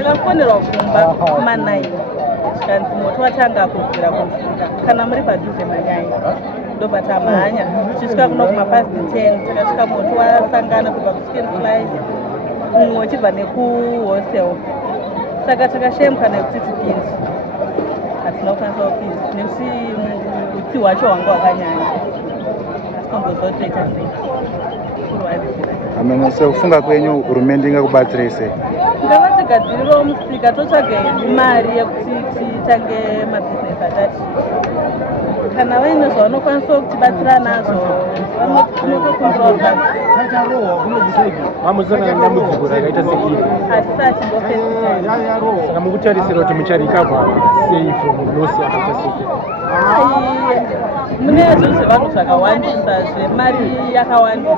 ndakafonerwa kumba kuma9 zvikanzi moto watanga kubvira kumusika kana muri padhuze manyai ndobva tamhanya tichisvika kuno kumapast 10 takasvika moto wasangana kubva kuchicken slice umwe uchibva nekuhostel saka takashemuka nekuti tipinde hatina kukwanisa kupinda nekuti utsi hwacho hwanga hwakanyanya asi tombozotoita sei ameno sekufunga kwenyu hurumende ingakubatsirei sei? ngavatigadzirirewo musika totsvage mari yekuti titange mabhizinesi atati kana vaine zvavanokwanisa kutibatsira nazvo tinotokumbirawo dambudziko rakaita seiri hatisati saka mukutarisira kuti mucharikavha sei from loss yakaita seke? mune zvinhu zvevanhu zvakawandisa zvemari yakawandisa.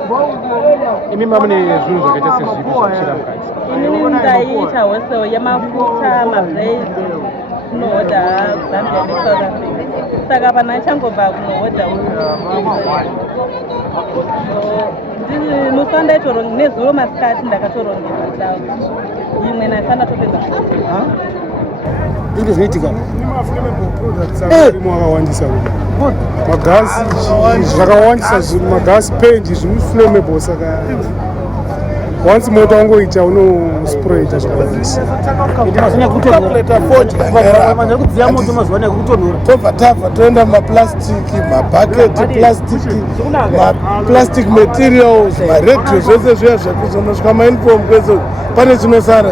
imi mamune zvinhu zvakaita sezvipi zvakushira mukati? inini ndaiita hostel yemafuta mabreid kunohodha zambia nesouth africa saka pana achangobva kunohodha musi wandaitoronga nezuro masikati ndakatorongeza south imwe naisana topedza into zvinoitika akawandisa magasi zvakawandisa magasi pendi zvimuflammable saka once moto wangoita unosprayita zvakawandisa tobva tabva toenda mumaplastiki mabhaketi plastiki maplastic materials maredio zvese zviya zvekuzonosvika mainform kwezo pane zvinosara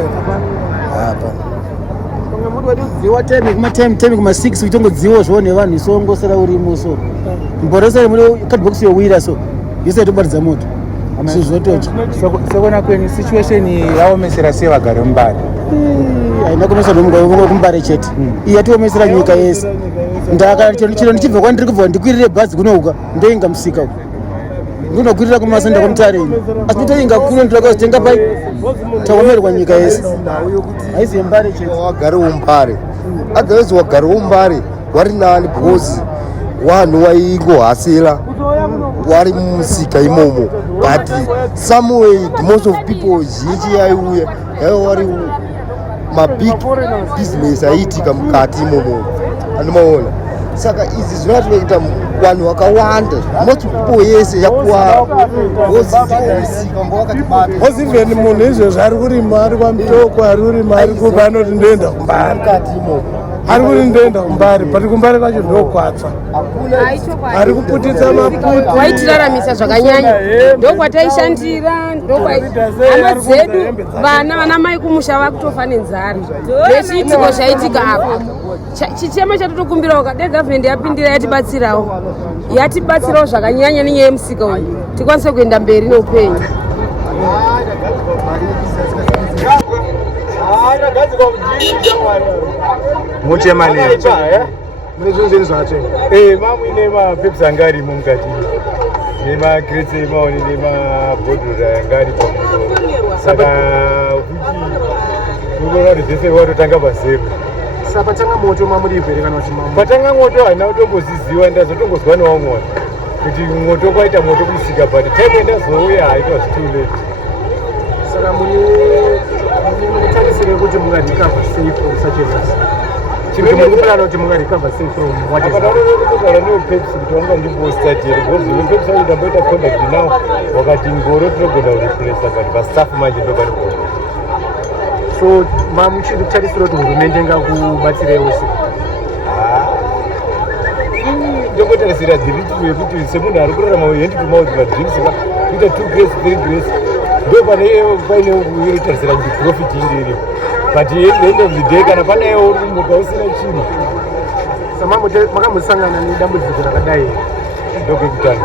kumatime kuma6 uchitongodziwa zvo nevanhu isongosara urimo so mboresa kadbox yowira so yose tobatidza moto zvotocha sekuona kwenyu situation yaomesera sei vagari mumbare? haina kuomesa nomumbare chete iyi yatiomesera nyika yese chiro ndichibva kwandiri kubva ndikwirire bhazi kunouka ndoinga musika uku ndinokwirira kumasenda kwamutare ino asi nditoinga kuno ndinokazotenga pai taomerwa nyika yese haizi yembare chete wagari umbare otherwise wagari umbare wari nani because wanhu waingohasira wari mumusika imomo but some way most of people zhinji yaiuya yaiva wari mabig business aiitika mukati imomo anomaona saka izvi zvinatoita vanhu vakawanda most people yese yakuwara bcause even munhu izvezvo ari kurima ari kwamutoko ari kurima ari kupa anoti ndoenda kumbari ari kuti ndoenda kumbari but kumbari kwacho ndokwatsva ari kuputitsa maputi waitiraramisa zvakanyanya ndokwataishandira hama dzedu vana mai kumusha vakutofa nenzara nechiitiko zvaitika apa chichema chatotokumbirawo kade gavhumendi yapindira yatibatsirawo zvakanyanya nenyaya yemusika uyu tikwanise kuenda mberi neupenyu. muchema mune zvinhu zvenyu zvakatsvenga mamuine mapepsi anga arimo mukati nemakretse emaoni nemabhodhoro anga ari pamusoro saka uchiuona kuti zvese watotanga pazero patanga moto mamuripere kana patanga moto haina kutomboziziva ndazotongozwa newamwana kuti moto kwaita moto kumusika but time endazouya haitwa zvitulete saka munetarisire kuti mungarikavha sei from such events chimurikupurana kuti mungarikavha sei from whatever neupepsi kuti wanga ndimbostatire because wepepsi wacho ndamboita contact now wakati ngoro tinogona kureplesa but pastaff manje ndopanipo so muchiri kutarisira kuti hurumende ngakubatsirei wese ndongotarisira dhiritmu yekuti semunhu ari kurarama hand to mouth madrinks kuita 2 grace 3 grace ndo paine uiritarisira kuti profit inge iripo but end of the day kana panaiwo urimuka usina chinhu makambotsangana nedambudziko rakadai ndokwekutanga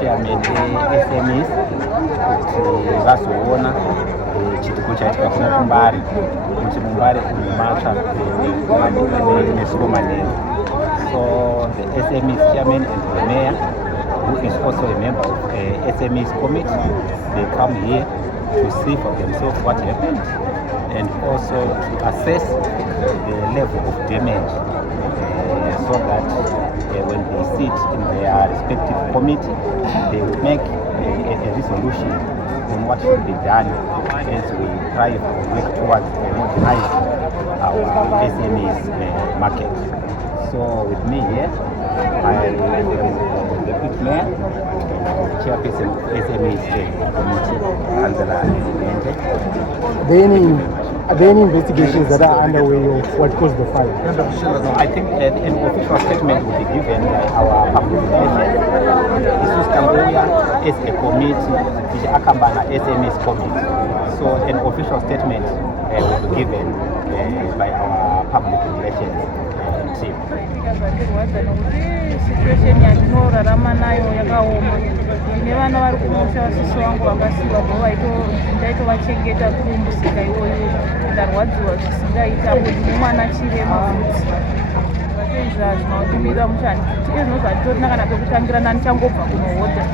chairman SMEs kuti vazoona chitiko chaitika kuna kumbare kuti mumbare matsva nesuro manene. So the SMEs chairman and the mayor, who is also a member of the SMEs committee, they come here to see for themselves what happened and also to assess the level of damage so that when they sit in their respective committee, they will make a resolution on what should be done as we try to work towards modernize our SMEs market. So with me here, I am the deputy mayor, chairperson of SMEs committee, Councillor Mbare. Are there any investigations that are underway of what caused the fire? I think an official statement will be given by our public relations. Isus Kambuya as a committee, which Akambana SMEs committee. So an official statement will be given by our public relations team. Situation yatinorarama nayo yakaoma. Ine vana vari kumusha vasisi vangu vakasiva ndaitovachengeta kumusika iyoyo ndarwadziwa zvisingaita apo ndine mwana chirema futi vateizva zvinotimira mushandi tike zvinozvatitorina kana pekutangira nani changobva kunohodha.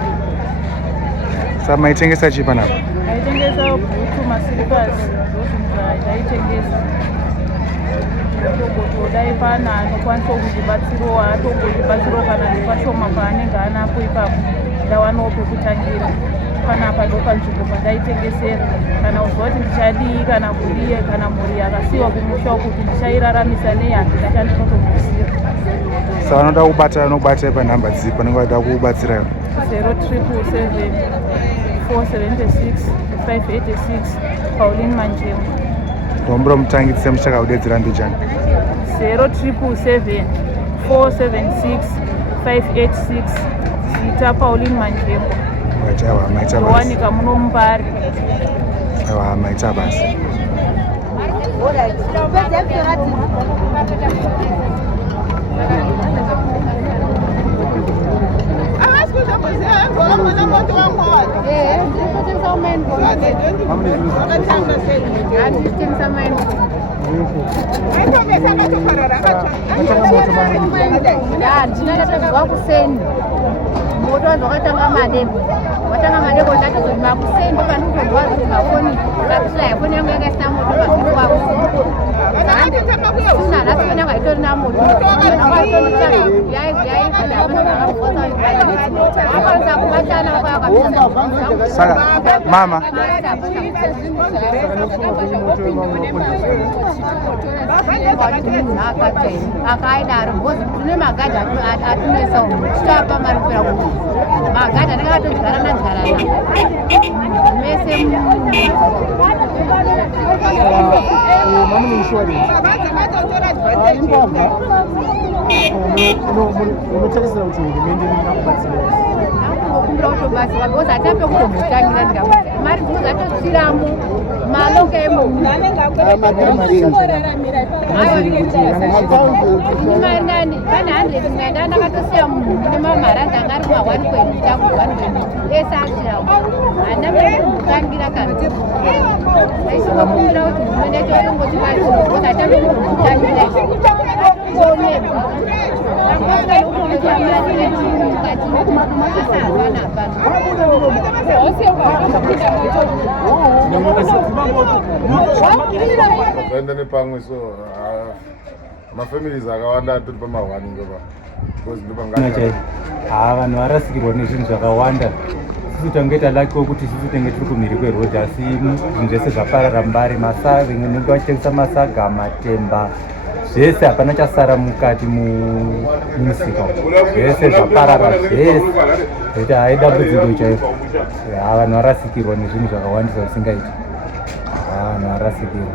Saka maitengesa chii panapa? Ndaitengesa bhutu masiripasi ndozvinhu zvaitengesa. Tombotodai pana anokwanisa kundibatsirawo atombotibatsirawo kana ndipashoma paanenge anapo ipapo ndawanawo pekutangira panapa ndopanzvimbo pandaitengesera kana uzwa kuti ndichadii kana kudii kana mhuri yakasiyiwa kumusha kuti ndichairaramisa nei handina chandinotombosiya. Saka vanoda kubata vanobata panhamba dzipi vanenge vada kubatsirayo? 0777 476 586 Pauline Manjemo. Ndombura mutangitse muchakudedzera mbijani? 0777 476 586 Zita Pauline Manjemo. Maita basi. Wanika muno Mbare. Maita basi. Moto wakatanga madeko ndakazoti makuseni ndopanozodwa kuti mafoni kakushaya foni yangu yakaisina moto pamiri wakuseni sina foni yangu haitorina moto akwanisa kubatana Saka mama akaidaro bhozi tine magadhi atinesa titapa mari kupera kuti magadhi anenge atodyara nadyarana mese mamune insurance unotarisira kuti hurumende ingakubatsira kumbira kutobatsira because hatape kutombotangira ndikabatsira mari dzinogatosiramo maloka emomarinani pane 100 nganda ndakatosiya munhu mune mamaranda anga ari kuma1 ese asiramo hana kutombotangira kana aisikumbira kuti hurumende yacho vatongotibatsira because hatape kutombotangira Zaenda nepamwe so mafamilies akawanda turi pamahwani ndopa because ndopangachai vanhu varasikirwa nezvinhu zvakawanda. Sisi tange talakiwo kuti sisi tenge tiri kumhiri kwerodhi asi zvinhu zvese zvaparara Mbare, masaga nenge vachitengesa masaga, matemba, zvese hapana chasara mukati mumusika, zvese zvaparara zvese, kuti haidambudziko chaiko. Vanhu varasikirwa nezvinhu zvakawandisa zvisingaiti, vanhu varasikirwa.